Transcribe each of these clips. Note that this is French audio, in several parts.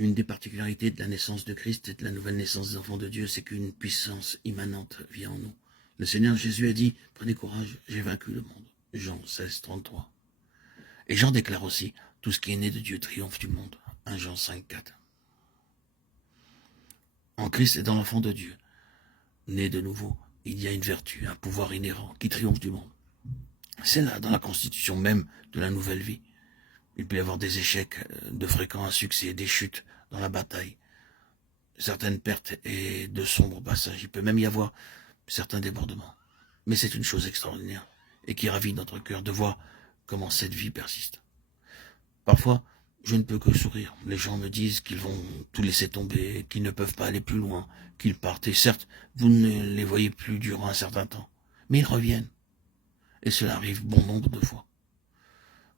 Une des particularités de la naissance de Christ et de la nouvelle naissance des enfants de Dieu, c'est qu'une puissance immanente vient en nous. Le Seigneur Jésus a dit, prenez courage, j'ai vaincu le monde. Jean 16, 33. Et Jean déclare aussi, tout ce qui est né de Dieu triomphe du monde. 1 Jean 5, 4. En Christ et dans l'enfant de Dieu, né de nouveau, il y a une vertu, un pouvoir inhérent qui triomphe du monde. C'est là, dans la constitution même de la nouvelle vie. Il peut y avoir des échecs, de fréquents insuccès, des chutes dans la bataille, certaines pertes et de sombres passages. Il peut même y avoir certains débordements. Mais c'est une chose extraordinaire et qui ravit notre cœur de voir comment cette vie persiste. Parfois, je ne peux que sourire. Les gens me disent qu'ils vont tout laisser tomber, qu'ils ne peuvent pas aller plus loin, qu'ils partent. Et certes, vous ne les voyez plus durant un certain temps. Mais ils reviennent. Et cela arrive bon nombre de fois.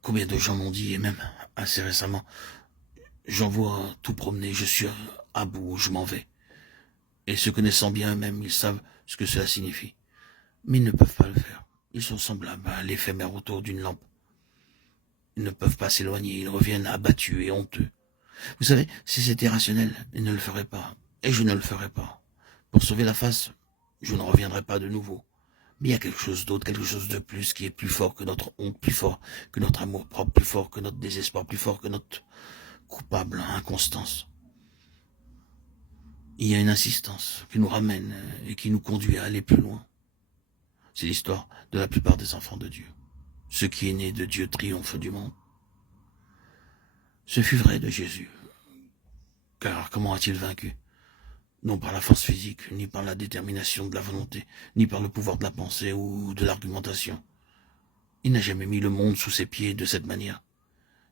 Combien de gens m'ont dit, et même assez récemment, j'en vois tout promener, je suis à bout, je m'en vais. Et se connaissant bien eux-mêmes, ils savent ce que cela signifie. Mais ils ne peuvent pas le faire. Ils sont semblables à l'éphémère autour d'une lampe. Ils ne peuvent pas s'éloigner, ils reviennent abattus et honteux. Vous savez, si c'était rationnel, ils ne le feraient pas. Et je ne le ferais pas. Pour sauver la face, je ne reviendrai pas de nouveau. Mais il y a quelque chose d'autre, quelque chose de plus qui est plus fort que notre honte, plus fort que notre amour propre, plus fort que notre désespoir, plus fort que notre coupable inconstance. Il y a une insistance qui nous ramène et qui nous conduit à aller plus loin. C'est l'histoire de la plupart des enfants de Dieu. Ce qui est né de Dieu triomphe du monde. Ce fut vrai de Jésus. Car comment a-t-il vaincu? Non par la force physique, ni par la détermination de la volonté, ni par le pouvoir de la pensée ou de l'argumentation. Il n'a jamais mis le monde sous ses pieds de cette manière.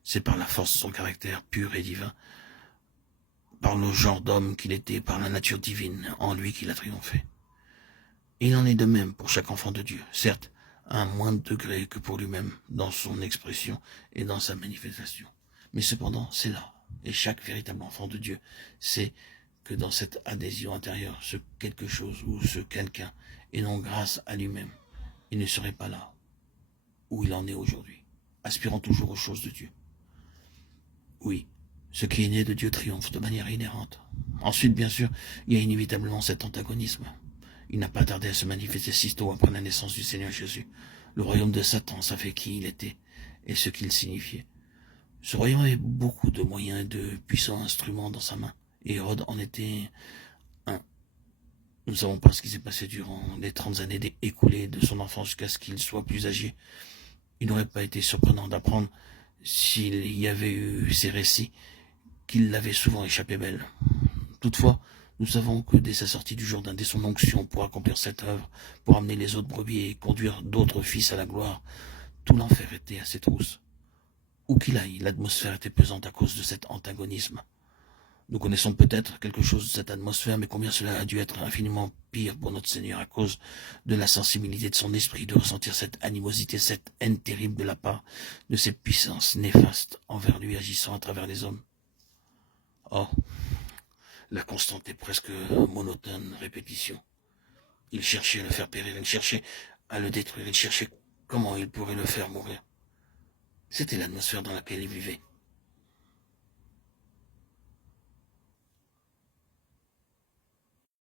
C'est par la force de son caractère pur et divin, par le genre d'homme qu'il était, par la nature divine en lui qu'il a triomphé. Et il en est de même pour chaque enfant de Dieu, certes, à un moindre degré que pour lui-même, dans son expression et dans sa manifestation. Mais cependant, c'est là, et chaque véritable enfant de Dieu sait que dans cette adhésion intérieure, ce quelque chose ou ce quelqu'un, et non grâce à lui-même, il ne serait pas là où il en est aujourd'hui, aspirant toujours aux choses de Dieu. Oui, ce qui est né de Dieu triomphe de manière inhérente. Ensuite, bien sûr, il y a inévitablement cet antagonisme. Il n'a pas tardé à se manifester sitôt après la naissance du Seigneur Jésus. Le royaume de Satan savait qui il était et ce qu'il signifiait. Ce royaume avait beaucoup de moyens et de puissants instruments dans sa main. Et Hérode en était un. Nous ne savons pas ce qui s'est passé durant les 30 années écoulées de son enfance jusqu'à ce qu'il soit plus âgé. Il n'aurait pas été surprenant d'apprendre, s'il y avait eu ces récits, qu'il l'avait souvent échappé belle. Toutefois, nous savons que dès sa sortie du Jourdain, dès son onction pour accomplir cette œuvre, pour amener les autres brebis et conduire d'autres fils à la gloire, tout l'enfer était à ses trousses. Où qu'il aille, l'atmosphère était pesante à cause de cet antagonisme. Nous connaissons peut-être quelque chose de cette atmosphère, mais combien cela a dû être infiniment pire pour notre Seigneur à cause de la sensibilité de son esprit, de ressentir cette animosité, cette haine terrible de la part de ces puissances néfastes envers lui agissant à travers les hommes. Oh, la constante et presque monotone répétition. Il cherchait à le faire périr, il cherchait à le détruire, il cherchait comment il pourrait le faire mourir. C'était l'atmosphère dans laquelle il vivait.